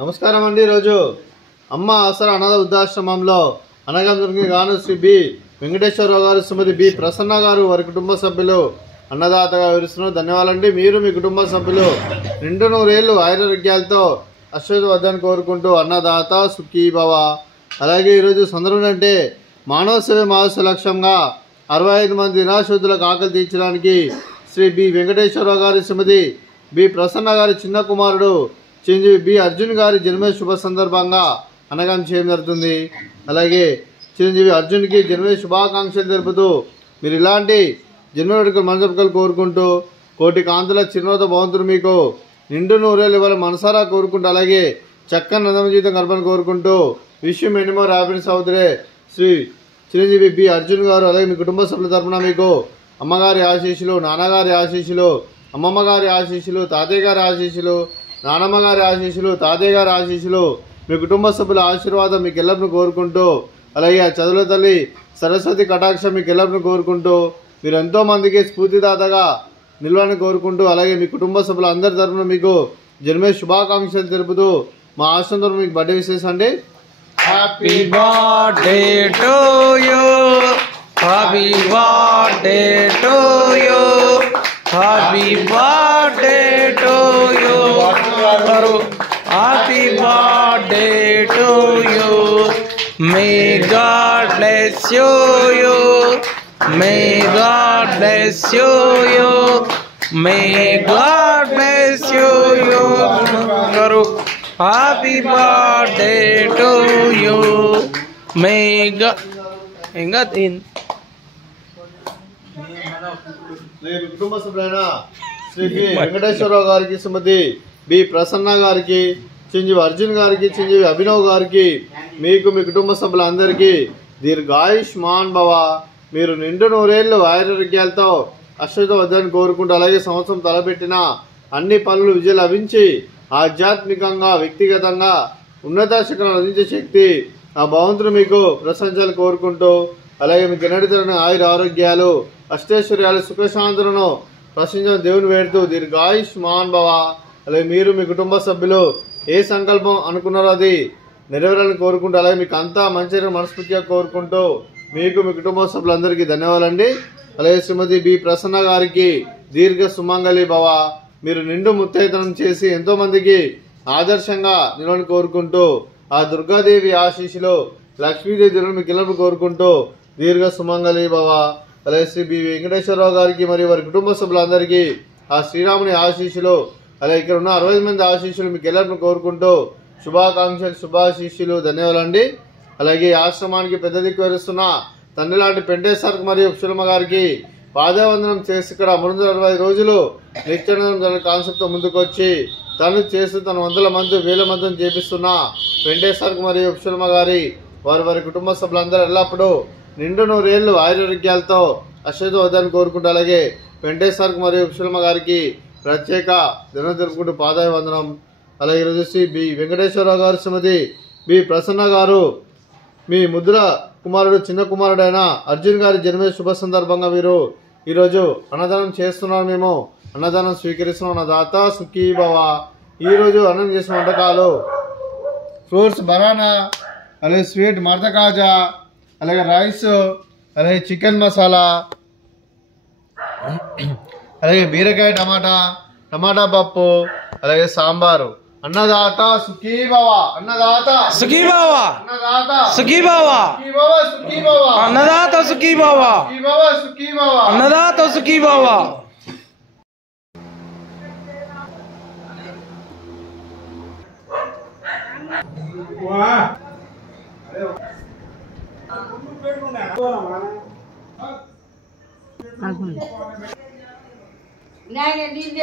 నమస్కారం అండి. ఈరోజు అమ్మ ఆసరా అనాథ వృద్ధాశ్రమంలో అనగంజర్కి గాను శ్రీ బి వెంకటేశ్వరరావు గారు, శ్రీమతి బి ప్రసన్న గారు వారి కుటుంబ సభ్యులు అన్నదాతగా వివరిస్తున్నారు. ధన్యవాదాలండి. మీరు మీ కుటుంబ సభ్యులు నిండు నూరేళ్లు ఆయురారోగ్యాలతో అశ్వవర్ధాన్ని కోరుకుంటూ అన్నదాత సుఖీ భవ. అలాగే ఈరోజు సందర్భం అంటే మానవ సేవ మహోత్సవ లక్ష్యంగా 65 మంది నిరాశ్రితులకు ఆకలి తీర్చడానికి శ్రీ బి వెంకటేశ్వరరావు గారి, శ్రీమతి బి ప్రసన్న గారి చిన్న కుమారుడు చిరంజీవి బి అర్జున్ గారి జన్మ శుభ సందర్భంగా అనగానం చేయడం జరుగుతుంది. అలాగే చిరంజీవి అర్జున్కి జన్మ శుభాకాంక్షలు తెలుపుతూ మీరు ఇలాంటి జన్మ వేడుకలు మనసపుకలు కోరుకుంటూ కోటి కాంతుల చిరునవ్వుతో భవంతులు మీకు నిండు నూరేళ్ళు ఇవ్వాలి మనసారా కోరుకుంటూ, అలాగే చక్కని నందమ జీవితం గడపని కోరుకుంటూ విష్ మెనీ మోర్ హ్యాపీనెస్ అవుతురే శ్రీ చిరంజీవి బి అర్జున్ గారు. అలాగే మీ కుటుంబ సభ్యుల తరఫున మీకు అమ్మగారి ఆశీస్సులు, నాన్నగారి ఆశీస్సులు, అమ్మమ్మ గారి ఆశీస్సులు, తాతయ్య గారి ఆశీస్సులు, నానమ్మ గారి ఆశీస్సులు, తాతయ్య గారి ఆశీస్సులు, మీ కుటుంబ సభ్యుల ఆశీర్వాదం మీకు ఎల్లప్పుడూ కోరుకుంటూ, అలాగే ఆ చదువుల తల్లి సరస్వతి కటాక్షం మీకు ఎల్లప్పుడూ కోరుకుంటూ, మీరు ఎంతోమందికి స్ఫూర్తిదాతగా నిల్వని కోరుకుంటూ, అలాగే మీ కుటుంబ సభ్యుల అందరి తరఫున మీకు జన్మే శుభాకాంక్షలు తెలుపుతూ మా ఆశ్రమంతో మీకు బర్త్డే విషెస్ అండి. Happy birthday to you, happy birthday to you, happy birthday to you, happy birthday to you. May God bless you, may God bless you, may God bless you. కరు హ్యాపీ బర్త్డే టు యూ. మే ఇంకా కుటుంబ సభ్యులైన Shri B Venkateswararao గారికి, శ్రీమతి B Prasanna గారికి, చిరంజీవి అర్జున్ గారికి, చిరంజీవి అభినవ్ గారికి, మీకు మీ కుటుంబ సభ్యులందరికీ దీర్ఘాయుష్మాన్ భవ. మీరు నిండు నూరేళ్లు ఆయురారోగ్యాలతో అశ్వవర్ధాన్ని కోరుకుంటూ, అలాగే సంవత్సరం తలపెట్టిన అన్ని పనులు విజయం లభించి ఆధ్యాత్మికంగా వ్యక్తిగతంగా ఉన్నత శిఖరాలు అందించే శక్తి ఆ భగవంతుడు మీకు ప్రశంసలు కోరుకుంటూ, అలాగే మీకు ఎన్నడితేనే ఆయుర ఆరోగ్యాలు, అష్టైశ్వర్యాలు, సుఖశాంతులను ప్రశంసన దేవుని వేడుతూ దీర్ఘాయుష్మాన్ భవ. అలాగే మీరు మీ కుటుంబ సభ్యులు ఏ సంకల్పం అనుకున్నారో అది నెరవేరాలని కోరుకుంటూ, అలాగే మీకు అంతా మంచి మనస్ఫూర్తిగా కోరుకుంటూ మీకు మీ కుటుంబ సభ్యులందరికీ ధన్యవాదాలండి. అలాగే శ్రీమతి బి ప్రసన్న గారికి దీర్ఘ సుమంగళి భవ. మీరు నిండు ముత్తైతనం చేసి ఎంతోమందికి ఆదర్శంగా నిలవని కోరుకుంటూ, ఆ దుర్గాదేవి ఆశీస్సులు, లక్ష్మీదేవి దేవుని మీకు ఇళ్ళను కోరుకుంటూ దీర్ఘ సుమంగళి భవ. అలాగే శ్రీ బి వెంకటేశ్వరరావు గారికి మరియు వారి కుటుంబ సభ్యులందరికీ ఆ శ్రీరాముని ఆశీస్సులు, అలాగే ఇక్కడ ఉన్న 60 మంది ఆశీస్సులు మీకు ఎల్లరిని కోరుకుంటూ శుభాకాంక్షలు, శుభాశీస్సులు, ధన్యవాదాలండి. అలాగే ఆశ్రమానికి పెద్ద దిక్కు వహిస్తున్న తండ్రి లాంటి పెంటేశ్వర్ మరియు సులమ గారికి పాదవందనం చేసి ఇక్కడ 360 రోజులు నిత్యానందం కాన్సెప్ట్తో ముందుకు వచ్చి తను చేస్తూ తన వందల మంది వేల మందిని చేపిస్తున్న వెంకటేశ్వర్ మరియు సులమ గారి వారి కుటుంబ సభ్యులందరూ ఎల్లప్పుడూ నిండు నూరేళ్లు ఆయురారోగ్యాలతో అశ్వవర్ధాన్ని కోరుకుంటూ, అలాగే వెంకటేశ్వర్ మరియు సులమ గారికి ప్రత్యేక దినం జరుపుకుంటూ పాదాభివందనం. అలాగే ఈరోజు శ్రీ బి వెంకటేశ్వరరావు గారు, శ్రీమతి బి ప్రసన్న గారు మీ ముద్ర కుమారుడు చిన్న కుమారుడైన అర్జున్ గారి జన్మ శుభ సందర్భంగా వీరు ఈరోజు అన్నదానం చేస్తున్నారు. మేము అన్నదానం స్వీకరిస్తున్నాం. అన్నదాత సుఖీ భవ. ఈరోజు అన్నం చేసిన వంటకాలు ఫ్రూట్స్ బనానా, అలాగే స్వీట్ మర్ద కాజా, అలాగే రైస్, అలాగే చికెన్ మసాలా, అలాగే బీరకాయ టమాటా పప్పు, అలాగే సాంబారు. అన్నదాత సుఖీ భవ, అన్నదాత సుఖీ భవ, అన్నదాత సుఖీ భవ, సుఖీ భవ, అన్నదాత సుఖీ భవ, సుఖీ భవ. అన్నదాత సుఖీ భవ. नहीं नहीं